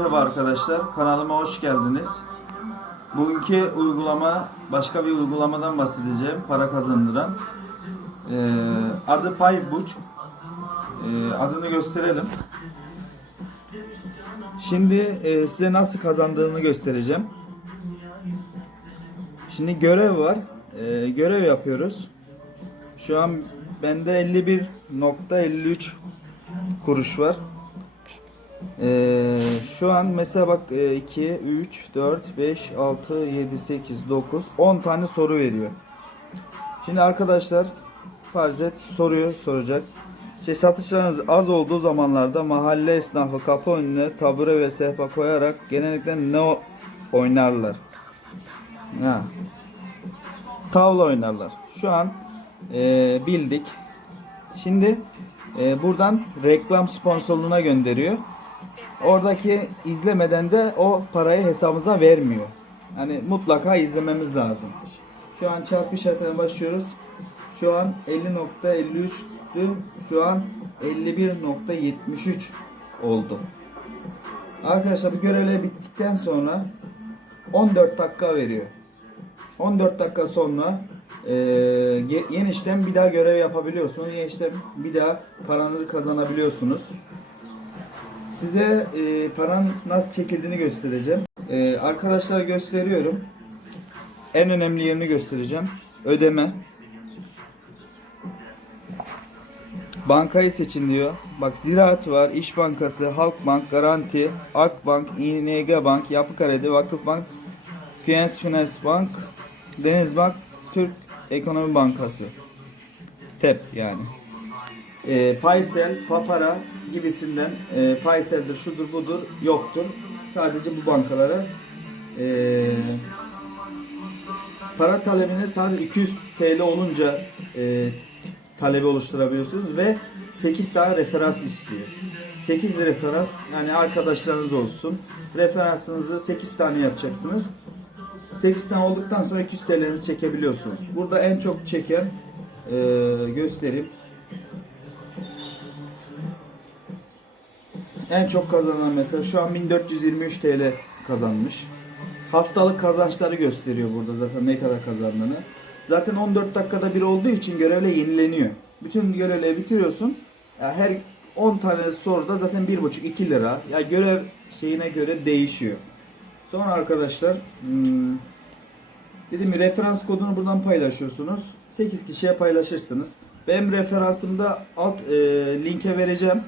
Merhaba arkadaşlar, kanalıma hoş geldiniz. Bugünkü uygulama başka bir uygulamadan bahsedeceğim, para kazandıran. Ee, adı Paybuç. Ee, adını gösterelim. Şimdi e, size nasıl kazandığını göstereceğim. Şimdi görev var. Ee, görev yapıyoruz. Şu an bende 51.53 kuruş var. Ee, şu an mesela bak e, 2, 3, 4, 5, 6, 7, 8, 9, 10 tane soru veriyor. Şimdi arkadaşlar farz et soruyu soracak. Şey, satışlarınız az olduğu zamanlarda mahalle esnafı kapı önüne tabure ve sehpa koyarak genellikle ne oynarlar? Ha. Tavla oynarlar. Şu an e, bildik. Şimdi e, buradan reklam sponsorluğuna gönderiyor. Oradaki izlemeden de o parayı hesabımıza vermiyor. Hani mutlaka izlememiz lazım. Şu an çarpı işaretine başlıyoruz. Şu an 50.53'tü. Şu an 51.73 oldu. Arkadaşlar bu görevler bittikten sonra 14 dakika veriyor. 14 dakika sonra e, ye- yenişten bir daha görev yapabiliyorsunuz. Yenişten bir daha paranızı kazanabiliyorsunuz. Size e, paranın nasıl çekildiğini göstereceğim. E, arkadaşlar gösteriyorum. En önemli yerini göstereceğim. Ödeme. Bankayı seçin diyor. Bak Ziraat var, İş Bankası, Halkbank, Garanti, Akbank, İNG Bank, Yapı Kredi, Vakıfbank, Finans Finans Bank, Denizbank, Türk Ekonomi Bankası. TEP yani e, Paysel, Papara gibisinden e, Paysel'dir, şudur budur yoktur. Sadece bu bankalara e, para talebini sadece 200 TL olunca e, talebi oluşturabiliyorsunuz ve 8 tane referans istiyor. 8 referans yani arkadaşlarınız olsun. Referansınızı 8 tane yapacaksınız. 8 tane olduktan sonra 200 TL'nizi çekebiliyorsunuz. Burada en çok çeken e, göstereyim. En çok kazanan mesela şu an 1423 TL kazanmış. Haftalık kazançları gösteriyor burada zaten ne kadar kazandığını. Zaten 14 dakikada bir olduğu için görevle yenileniyor. Bütün görevleri bitiriyorsun. Ya her 10 tane soruda zaten 1,5-2 lira. Ya görev şeyine göre değişiyor. Sonra arkadaşlar hmm, Dedim referans kodunu buradan paylaşıyorsunuz. 8 kişiye paylaşırsınız. Benim referansımda alt e, linke vereceğim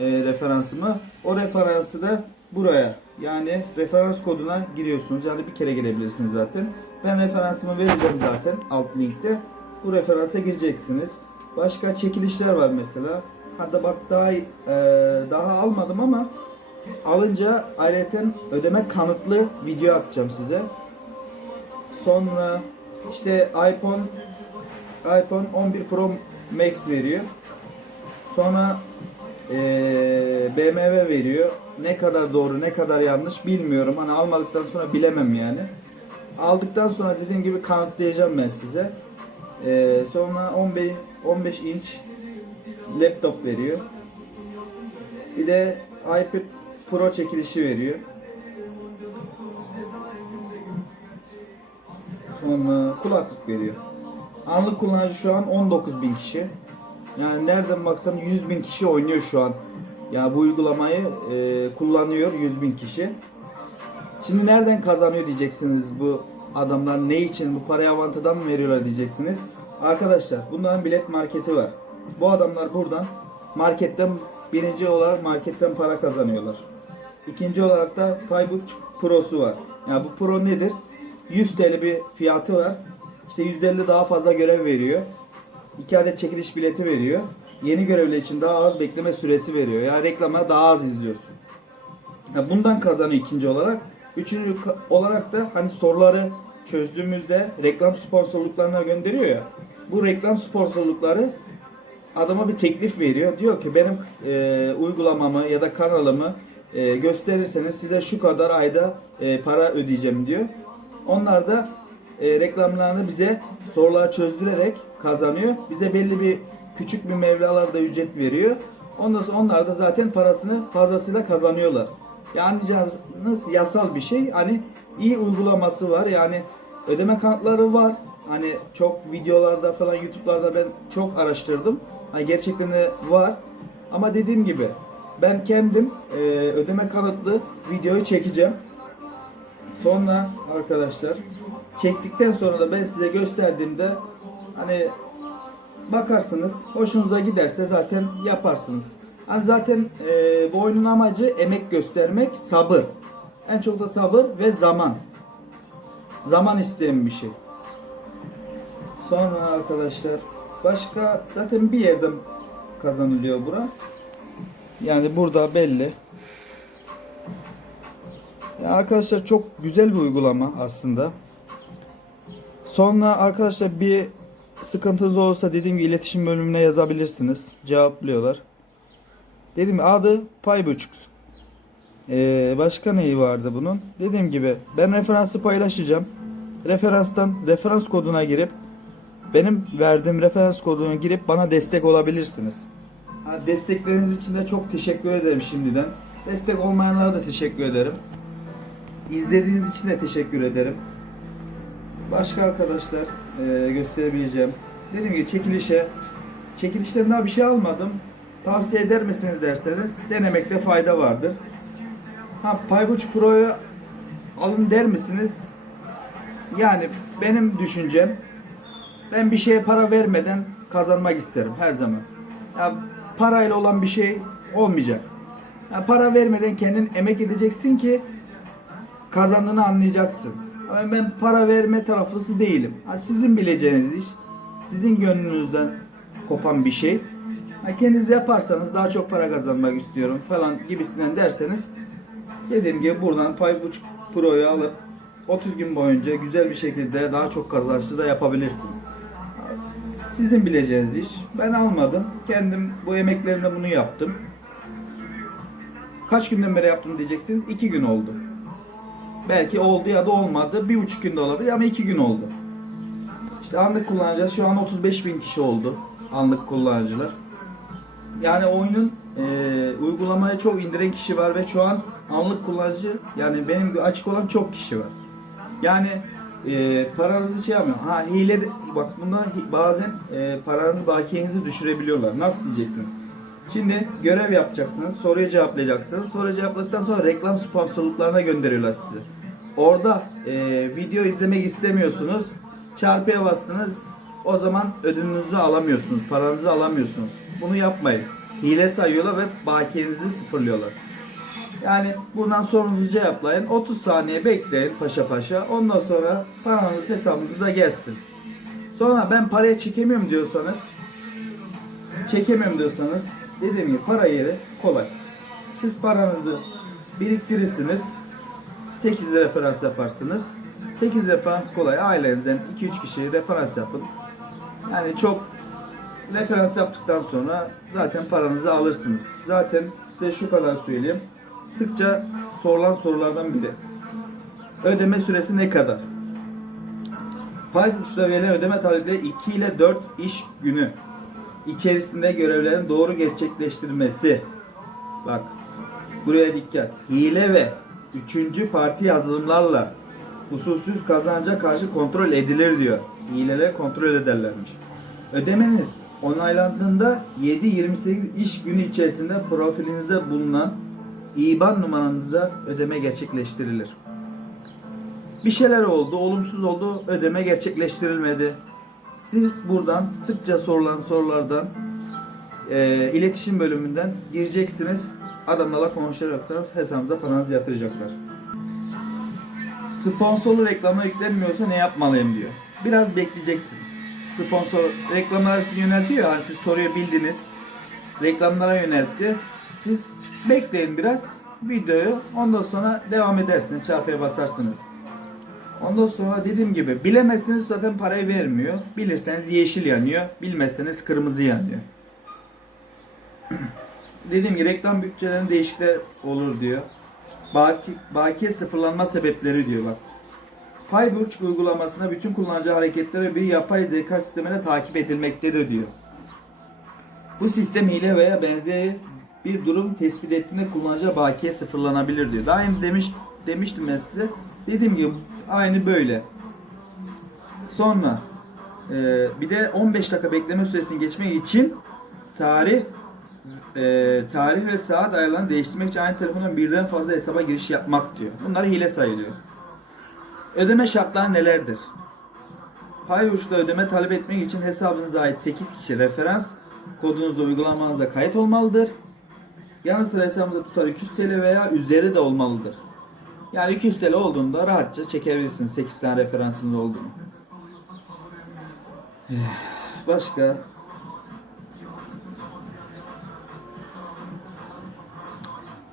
e, referansımı. O referansı da buraya yani referans koduna giriyorsunuz. Yani bir kere girebilirsiniz zaten. Ben referansımı vereceğim zaten alt linkte. Bu referansa gireceksiniz. Başka çekilişler var mesela. Hatta bak daha e, daha almadım ama alınca ayrıca ödeme kanıtlı video atacağım size. Sonra işte iPhone iPhone 11 Pro Max veriyor. Sonra eee, BMW veriyor. Ne kadar doğru ne kadar yanlış bilmiyorum. Hani almadıktan sonra bilemem yani. Aldıktan sonra dediğim gibi kanıtlayacağım ben size. Eee, sonra 15 15 inç laptop veriyor. Bir de iPad Pro çekilişi veriyor. Sonra kulaklık veriyor. Anlık kullanıcı şu an 19 bin kişi. Yani nereden baksan 100 bin kişi oynuyor şu an. Ya bu uygulamayı e, kullanıyor 100 bin kişi. Şimdi nereden kazanıyor diyeceksiniz bu adamlar ne için bu parayı avantadan mı veriyorlar diyeceksiniz. Arkadaşlar bunların bilet marketi var. Bu adamlar buradan marketten birinci olarak marketten para kazanıyorlar. İkinci olarak da Paybook Pro'su var. Yani bu Pro nedir? 100 TL bir fiyatı var. İşte %50 daha fazla görev veriyor. 2 adet çekiliş bileti veriyor. Yeni görevler için daha az bekleme süresi veriyor. Yani reklamları daha az izliyorsun. Ya bundan kazanıyor ikinci olarak. Üçüncü olarak da hani soruları çözdüğümüzde reklam sponsorluklarına gönderiyor ya. Bu reklam sponsorlukları adama bir teklif veriyor. Diyor ki benim e, uygulamamı ya da kanalımı e, gösterirseniz size şu kadar ayda e, para ödeyeceğim diyor. Onlar da e, reklamlarını bize sorular çözdürerek kazanıyor. Bize belli bir küçük bir mevlalarda ücret veriyor. Ondan sonra onlar da zaten parasını fazlasıyla kazanıyorlar. Ya anlayacağınız yasal bir şey. Hani iyi uygulaması var. Yani ödeme kanıtları var. Hani çok videolarda falan YouTube'larda ben çok araştırdım. Hani gerçekten de var. Ama dediğim gibi ben kendim e, ödeme kanıtlı videoyu çekeceğim. Sonra arkadaşlar çektikten sonra da ben size gösterdiğimde hani bakarsınız hoşunuza giderse zaten yaparsınız. Hani zaten e, bu oyunun amacı emek göstermek, sabır. En çok da sabır ve zaman. Zaman isteyen bir şey. Sonra arkadaşlar başka zaten bir yerden kazanılıyor bura. Yani burada belli. Ya arkadaşlar çok güzel bir uygulama aslında. Sonra arkadaşlar bir sıkıntınız olursa dediğim gibi iletişim bölümüne yazabilirsiniz. Cevaplıyorlar. Gibi adı Paybuçuk. Ee, başka neyi vardı bunun? Dediğim gibi ben referansı paylaşacağım. Referanstan referans koduna girip benim verdiğim referans koduna girip bana destek olabilirsiniz. Ha, destekleriniz için de çok teşekkür ederim şimdiden. Destek olmayanlara da teşekkür ederim. İzlediğiniz için de teşekkür ederim. Başka arkadaşlar e, gösterebileceğim. Dediğim gibi çekilişe çekilişten daha bir şey almadım. Tavsiye eder misiniz derseniz denemekte fayda vardır. Ha Paybuç Pro'yu alın der misiniz? Yani benim düşüncem ben bir şeye para vermeden kazanmak isterim her zaman. Ya parayla olan bir şey olmayacak. Ya para vermeden kendin emek edeceksin ki kazandığını anlayacaksın. Ama ben para verme taraflısı değilim. Sizin bileceğiniz iş, sizin gönlünüzden kopan bir şey. Kendiniz yaparsanız daha çok para kazanmak istiyorum falan gibisinden derseniz dediğim gibi buradan Paybuç Pro'yu alıp 30 gün boyunca güzel bir şekilde daha çok kazançlı da yapabilirsiniz. Sizin bileceğiniz iş. Ben almadım. Kendim bu emeklerimle bunu yaptım. Kaç günden beri yaptım diyeceksiniz. 2 gün oldu. Belki oldu ya da olmadı. Bir buçuk günde olabilir ama iki gün oldu. İşte anlık kullanıcılar şu an 35 bin kişi oldu. Anlık kullanıcılar. Yani oyunun e, uygulamaya çok indiren kişi var ve şu an anlık kullanıcı yani benim açık olan çok kişi var. Yani e, paranızı şey yapmıyor. Ha hile de- bak bunda bazen e, paranızı bakiyenizi düşürebiliyorlar. Nasıl diyeceksiniz? Şimdi görev yapacaksınız, soruyu cevaplayacaksınız. Soruyu cevapladıktan sonra reklam sponsorluklarına gönderiyorlar sizi. Orada e, video izlemek istemiyorsunuz. Çarpıya bastınız. O zaman ödülünüzü alamıyorsunuz, paranızı alamıyorsunuz. Bunu yapmayın. Hile sayıyorlar ve bakiyenizi sıfırlıyorlar. Yani buradan sorunuzu cevaplayın. 30 saniye bekleyin paşa paşa. Ondan sonra paranız hesabınıza gelsin. Sonra ben paraya çekemiyorum diyorsanız çekemem diyorsanız dediğim gibi para yeri kolay. Siz paranızı biriktirirsiniz. 8 referans yaparsınız. 8 referans kolay. Ailenizden 2-3 kişiyi referans yapın. Yani çok referans yaptıktan sonra zaten paranızı alırsınız. Zaten size şu kadar söyleyeyim. Sıkça sorulan sorulardan biri. Ödeme süresi ne kadar? Paylaşıda verilen ödeme tarihleri 2 ile 4 iş günü içerisinde görevlerin doğru gerçekleştirilmesi. Bak buraya dikkat. Hile ve üçüncü parti yazılımlarla usulsüz kazanca karşı kontrol edilir diyor. Hileler kontrol ederlermiş. Ödemeniz onaylandığında 7-28 iş günü içerisinde profilinizde bulunan IBAN numaranıza ödeme gerçekleştirilir. Bir şeyler oldu, olumsuz oldu, ödeme gerçekleştirilmedi. Siz buradan sıkça sorulan sorulardan e, iletişim bölümünden gireceksiniz. Adamlarla konuşacaksanız hesabınıza paranızı yatıracaklar. Sponsorlu reklama yüklenmiyorsa ne yapmalıyım diyor. Biraz bekleyeceksiniz. Sponsor reklamlar sizi yöneltiyor. Hani siz soruyu bildiniz. Reklamlara yöneltti. Siz bekleyin biraz videoyu. Ondan sonra devam edersiniz. Çarpıya basarsınız. Ondan sonra dediğim gibi bilemezseniz zaten parayı vermiyor. Bilirseniz yeşil yanıyor. Bilmezseniz kırmızı yanıyor. dediğim gibi reklam bütçelerinde değişiklikler olur diyor. Baki, bakiye sıfırlanma sebepleri diyor bak. Payburç uygulamasında bütün kullanıcı hareketleri bir yapay zeka sistemine takip edilmektedir diyor. Bu sistem hile veya benzeri bir durum tespit ettiğinde kullanıcı bakiye sıfırlanabilir diyor. Daha önce demiş, demiştim ben size. Dediğim gibi aynı böyle. Sonra e, bir de 15 dakika bekleme süresini geçmek için tarih e, tarih ve saat ayarlarını değiştirmek için aynı telefondan birden fazla hesaba giriş yapmak diyor. Bunlar hile sayılıyor. Ödeme şartları nelerdir? Pay uçta ödeme talep etmek için hesabınıza ait 8 kişi referans kodunuzda uygulamanızda kayıt olmalıdır. Yanı sıra hesabınızda tutar 200 TL veya üzeri de olmalıdır. Yani 200 TL olduğunda rahatça çekebilirsiniz 8 tane referansında olduğunu. Başka?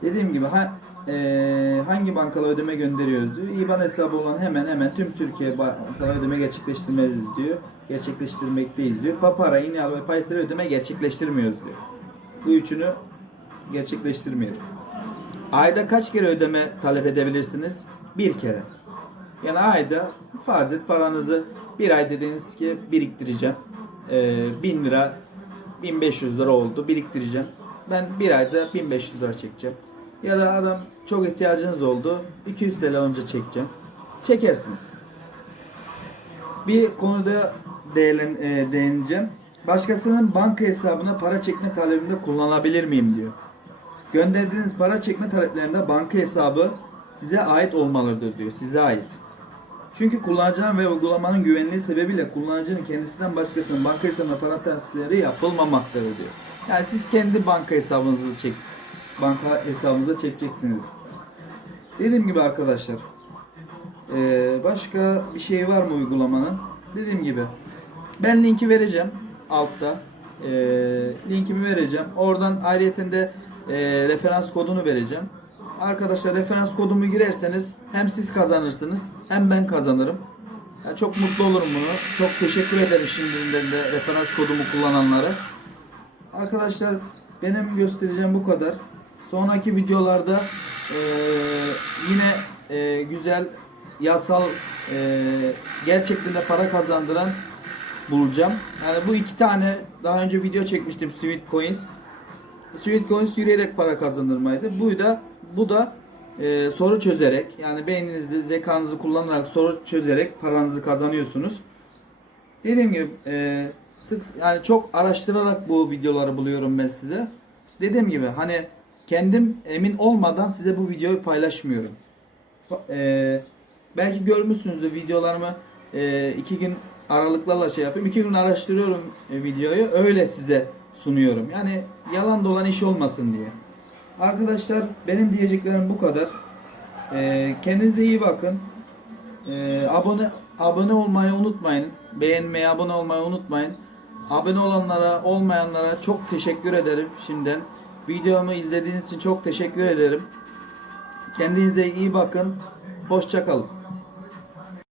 Dediğim gibi ha, eee, hangi bankalar ödeme gönderiyoruz diyor. İBAN hesabı olan hemen hemen tüm Türkiye bankalar ödeme gerçekleştirmeliyiz diyor. Gerçekleştirmek değil diyor. Papara, İnal ve Paysel ödeme gerçekleştirmiyoruz diyor. Bu üçünü gerçekleştirmiyor. Ayda kaç kere ödeme talep edebilirsiniz? Bir kere. Yani ayda farz et paranızı bir ay dediniz ki biriktireceğim. Ee, 1000 lira 1500 lira oldu biriktireceğim. Ben bir ayda 1500 lira çekeceğim. Ya da adam çok ihtiyacınız oldu 200 TL önce çekeceğim. Çekersiniz. Bir konuda değerlen, e, değineceğim. Başkasının banka hesabına para çekme talebinde kullanabilir miyim diyor. Gönderdiğiniz para çekme taleplerinde banka hesabı size ait olmalıdır diyor. Size ait. Çünkü kullanıcının ve uygulamanın güvenliği sebebiyle kullanıcının kendisinden başkasının banka hesabına para transferi yapılmamaktadır diyor. Yani siz kendi banka hesabınızı çek banka hesabınıza çekeceksiniz. Dediğim gibi arkadaşlar. Ee, başka bir şey var mı uygulamanın? Dediğim gibi. Ben linki vereceğim altta. Ee, linkimi vereceğim. Oradan ayrıyeten de e, referans kodunu vereceğim. Arkadaşlar referans kodumu girerseniz hem siz kazanırsınız hem ben kazanırım. Yani çok mutlu olurum bunu. Çok teşekkür ederim şimdiden de referans kodumu kullananlara. Arkadaşlar benim göstereceğim bu kadar. Sonraki videolarda e, yine e, güzel yasal e, gerçekten de para kazandıran bulacağım. Yani bu iki tane daha önce video çekmiştim Sweet Coins. Sweet Coins yürüyerek para kazandırmaydı. Bu da bu da e, soru çözerek yani beyninizi, zekanızı kullanarak soru çözerek paranızı kazanıyorsunuz. Dediğim gibi e, sık yani çok araştırarak bu videoları buluyorum ben size. Dediğim gibi hani kendim emin olmadan size bu videoyu paylaşmıyorum. E, belki görmüşsünüzdür videolarımı e, iki gün aralıklarla şey yapıyorum. İki gün araştırıyorum e, videoyu öyle size sunuyorum. Yani yalan dolan iş olmasın diye. Arkadaşlar benim diyeceklerim bu kadar. E, kendinize iyi bakın. E, abone abone olmayı unutmayın. Beğenmeyi, abone olmayı unutmayın. Abone olanlara, olmayanlara çok teşekkür ederim şimdiden. Videomu izlediğiniz için çok teşekkür ederim. Kendinize iyi bakın. Hoşça kalın.